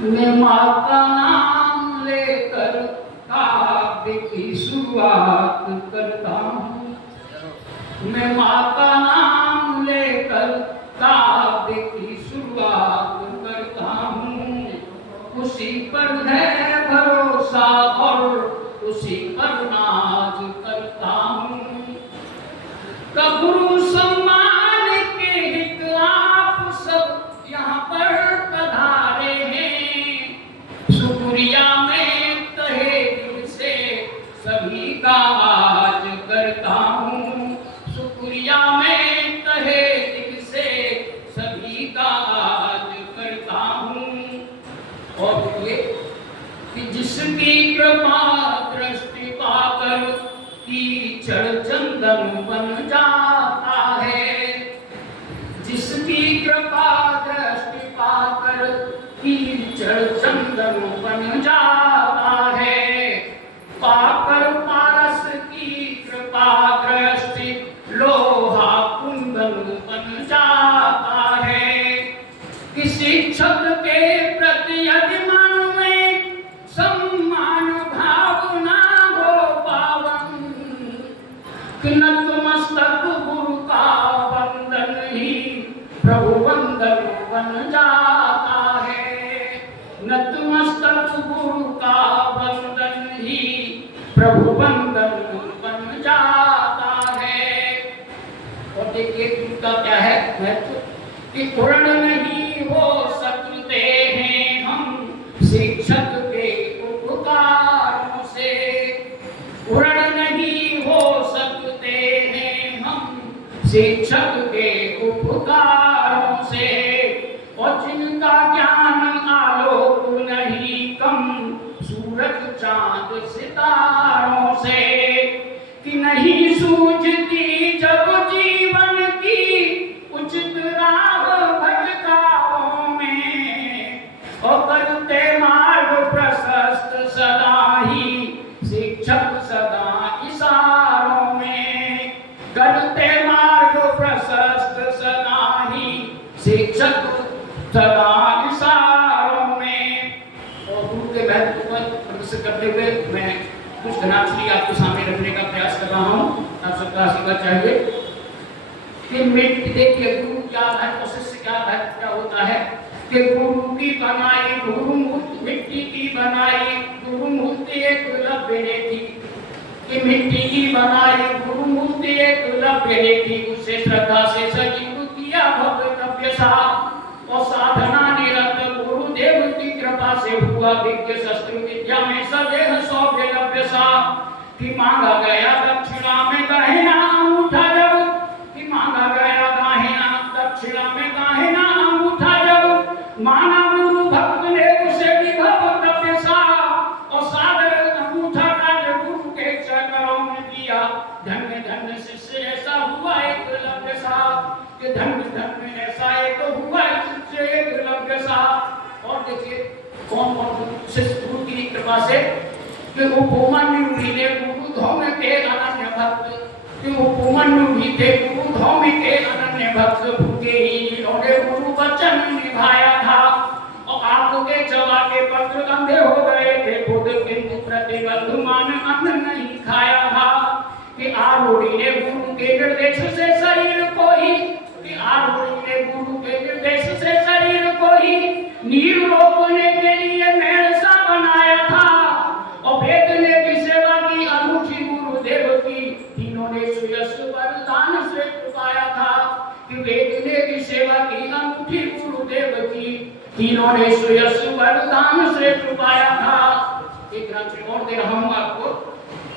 मैं माँ का नाम लेकर काव्य की शुरुआत करता हूँ। मैं माँ का नाम लेकर काव्य की शुरुआत करता हूँ। उसी पर है भरोसा और उसी पर नाज करता हूँ। गुरु सम्मान के हित आप सब यहाँ पर पधारे हैं। शुक्रिया में तहे दिल से सभी का आज करता हूँ। शुक्रिया में तहे दिल से सभी का आज करता हूँ। और ये कि जिसकी कृपा दृष्टि पाकर कीचड़ चंदन बन जाता है। जिसकी कृपा दृष्टि पाकर कीचड़ चंदन बन जाता है। पाकर पारस की कृपा दृष्टि लोहा कुंदन बन जाता है। किसी शिक्षक के प्रति अभिमान में सम्मान भावना हो पावन। नतमस्तक गुरु का वंदन ही प्रभु वंदन बन जाता है। नतमस्तक गुरु का वंदन ही प्रभु वंदन बन जाता है। और देखिए उनका क्या है महत्व कि पूर्ण नहीं हो सकते हैं हम शिक्षक के उपकारों से। पूर्ण नहीं हो सकते हैं हम शिक्षक के उपकारों से। और जिनका ज्ञान आलोक नहीं कम सूरज चांद सितारों से। कि नहीं सूझती जब जीवन की उचित राह भटकाओं में। और करते मार्ग प्रशस्त सदा ही शिक्षक सदा इशारों में। करते मार्ग प्रशस्त सदा ही शिक्षक सदा इशारों में। और गुरु के महत्व पर प्रदर्शित करते हुए मैं कुछ घनाक्षरी आपके सामने रखने का प्रयास कर रहा हूँ। आप सबका आशीर्वाद चाहिए। कि मिट्टी देखिए गुरु क्या है और शिष्य क्या है, क्या होता है कि गुरु की बनाई गुरु मूर्ति मिट्टी की बनाई गुरु मूर्ति एक लभ्य ने थी। कि मिट्टी की बनाई गुरु मूर्ति एक लभ्य ने थी। उसे श्रद्धा से सजीव किया भव्य सा। और साधना निरत गुरुदेव की कृपा से हुआ विज्ञ शस्त्र विद्या में सदेह सौभ्य लभ्य सा। कि मांगा गया दक्षिणा में गहना अंगूठा जब। कि मांगा गया दाहिना दक्षिणा में दाहिना अंगूठा जब। माना गुरु भक्त ने उसे विभव तप्य सा। और सादर अंगूठा काट गुरु के चरणों में दिया। धन्य धन्य शिष्य ऐसा हुआ एक लभ्य सा। कि धन्य धन्य ऐसा एक हुआ शिष्य एक लभ्य सा। और देखिए कौन कौन शिष्य गुरु की कृपा से कि उपमन्यु मिले गुरु धौम के अनन्य भक्त। कि उपमन्यु भी थे गुरु धौम के अनन्य भक्त। भूखे ही जिन्होंने गुरु वचन निभाया था। और आपके चबाके पत्र अंधे हो गए थे खुद किंतु प्रतिबंध मान अन्न नहीं खाया था। कि आरूढ़ी ने गुरु के निर्देश से शरीर को ही। कि आरूढ़ी ने गुरु के निर्देश से शरीर को ही नीर रोकने के लिए मेहसा बनाया था। और वेद ने भी सेवा की अनूठी गुरुदेव की। तीनों ने सुयश वरदान से पाया था। कि वेद ने भी सेवा की अनूठी गुरुदेव की। तीनों ने सुयश वरदान से पाया था। एक ग्रंथ और दे रहा हूं आपको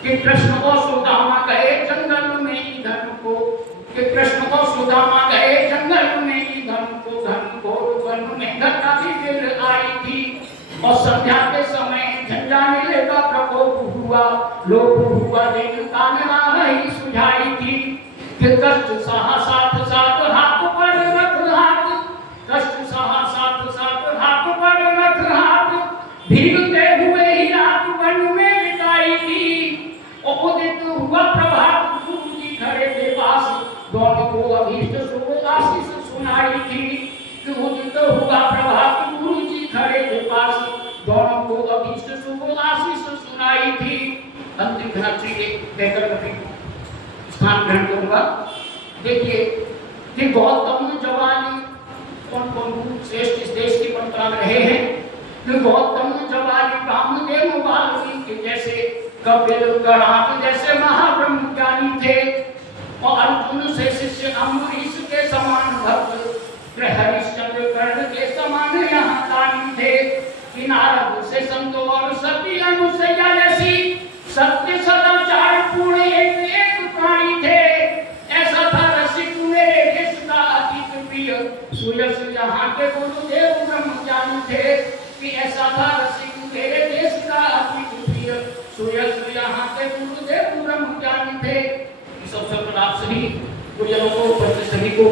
कि कृष्ण को सुदामा गए जंगल में ईंधन को। कि कृष्ण को सुदामा गए जंगल में ईंधन को। धन को वन में घटा भी फिर आई थी। और संध्या के समय झंझा नीले का प्रकोप हुआ। लोभ हुआ दिन कान राह सुझाई थी। कि कष्ट सहा साथ साथ हाथ पर रख हाथ। कष्ट सहा साथ साथ हाथ पर रख हाथ। भीगते हुए ही रात वन में बिताई थी। और उदित हुआ प्रभात गुरु जी खड़े थे पास। दोनों को अभीष्ट शुभ आशीष सुनाई थी। कि उदित हुआ प्रभात गुरु जी खड़े थे पास। देखिए कि गौतम जवानी कौन कौन श्रेष्ठ इस देश की परंपरा में रहे हैं। कि गौतम जवानी रामदेव वाल्मीकि जैसे, कपिल कराट जैसे महाब्रह्म ज्ञानी थे, और अर्जुन से शिष्य अम्बरीश के समान भक्त, हरिश्चंद्र कर्ण के समान यहाँ दानी थे। कि नारद से संत और सती अनुसैया जैसी, सत्य सदाचार पूर्ण एक एक प्राणी थे। ऐसा था रसिक मेरे देश का अतीत प्रिय, सुयश यहाँ के गुरुदेव ब्रह्म ज्ञानी थे। कि ऐसा था रसिक मेरे देश का अतीत प्रिय, सुयश यहाँ के गुरुदेव ब्रह्म ज्ञानी थे। इस अवसर पर आप सभी गुरुजनों को, सभी को